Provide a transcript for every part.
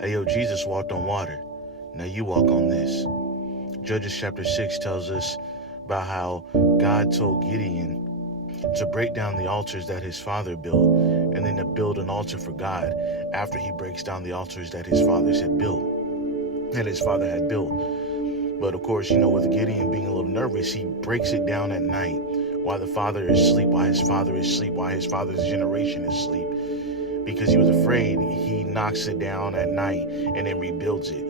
Hey, yo, Jesus walked on water. Now you walk on this. Judges chapter 6 tells us about how God told Gideon to break down the altars that his father built and then to build an altar for God after he breaks down the altars that his fathers had built, that his father had built. But of course, with Gideon being a little nervous, he breaks it down at night while the father is asleep, while his father is asleep, while his father's generation is asleep. Because he was afraid, he knocks it down at night and then rebuilds it.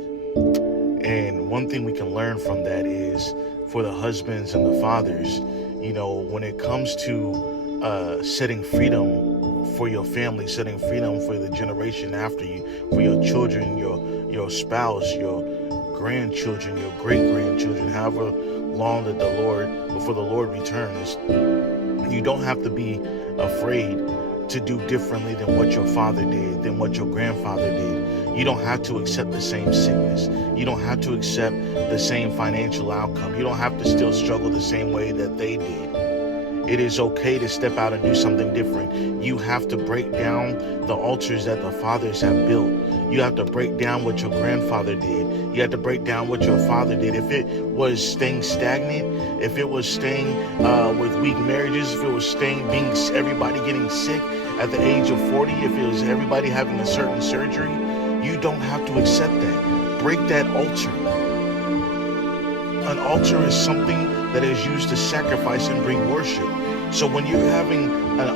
And one thing we can learn from that is for the husbands and the fathers, when it comes to setting freedom for your family, setting freedom for the generation after you, for your children, your spouse, your grandchildren, your great-grandchildren, however long that before the Lord returns, you don't have to be afraid to do differently than what your father did, than what your grandfather did. You don't have to accept the same sickness. You don't have to accept the same financial outcome. You don't have to still struggle the same way that they did. It is okay to step out and do something different. You have to break down the altars that the fathers have built. You have to break down what your grandfather did. You have to break down what your father did. If it was staying stagnant, if it was staying with weak marriages, if it was everybody getting sick at the age of 40, if it was everybody having a certain surgery, you don't have to accept that. Break that altar. An altar is something that is used to sacrifice and bring worship. So when you're having an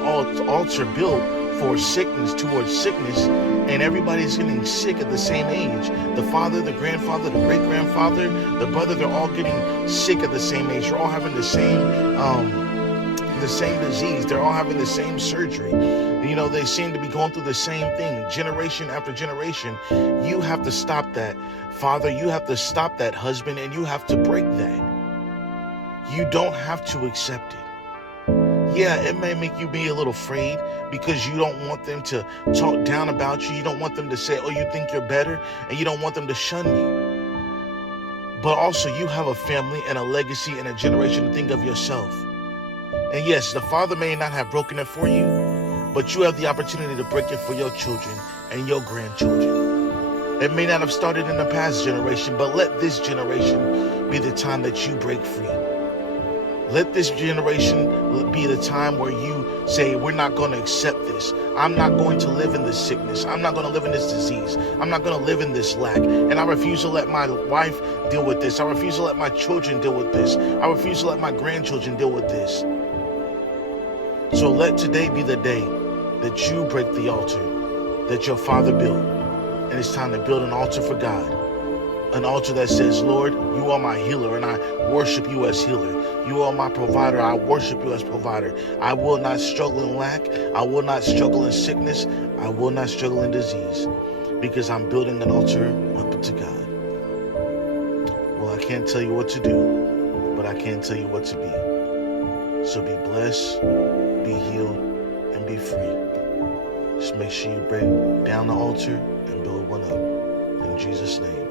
altar built for sickness, towards sickness, and everybody's getting sick at the same age, the father, the grandfather, the great-grandfather, the brother, they're all getting sick at the same age. They're all having the same disease. They're all having the same surgery. They seem to be going through the same thing, generation after generation. You have to stop that, father. You have to stop that, husband, and you have to break that. You don't have to accept it. Yeah, it may make you be a little afraid because you don't want them to talk down about you. You don't want them to say, oh, you think you're better, and you don't want them to shun you. But also, you have a family and a legacy and a generation to think of yourself. And yes, the father may not have broken it for you, but you have the opportunity to break it for your children and your grandchildren. It may not have started in the past generation, but let this generation be the time that you break free. Let this generation be the time where you say, we're not going to accept this. I'm not going to live in this sickness. I'm not going to live in this disease. I'm not going to live in this lack. And I refuse to let my wife deal with this. I refuse to let my children deal with this. I refuse to let my grandchildren deal with this. So let today be the day that you break the altar that your father built. And it's time to build an altar for God. An altar that says, Lord, you are my healer, and I worship you as healer. You are my provider. I worship you as provider. I will not struggle in lack. I will not struggle in sickness. I will not struggle in disease, because I'm building an altar up to God. Well, I can't tell you what to do, but I can tell you what to be. So be blessed, be healed, and be free. Just make sure you break down the altar and build one up. In Jesus' name.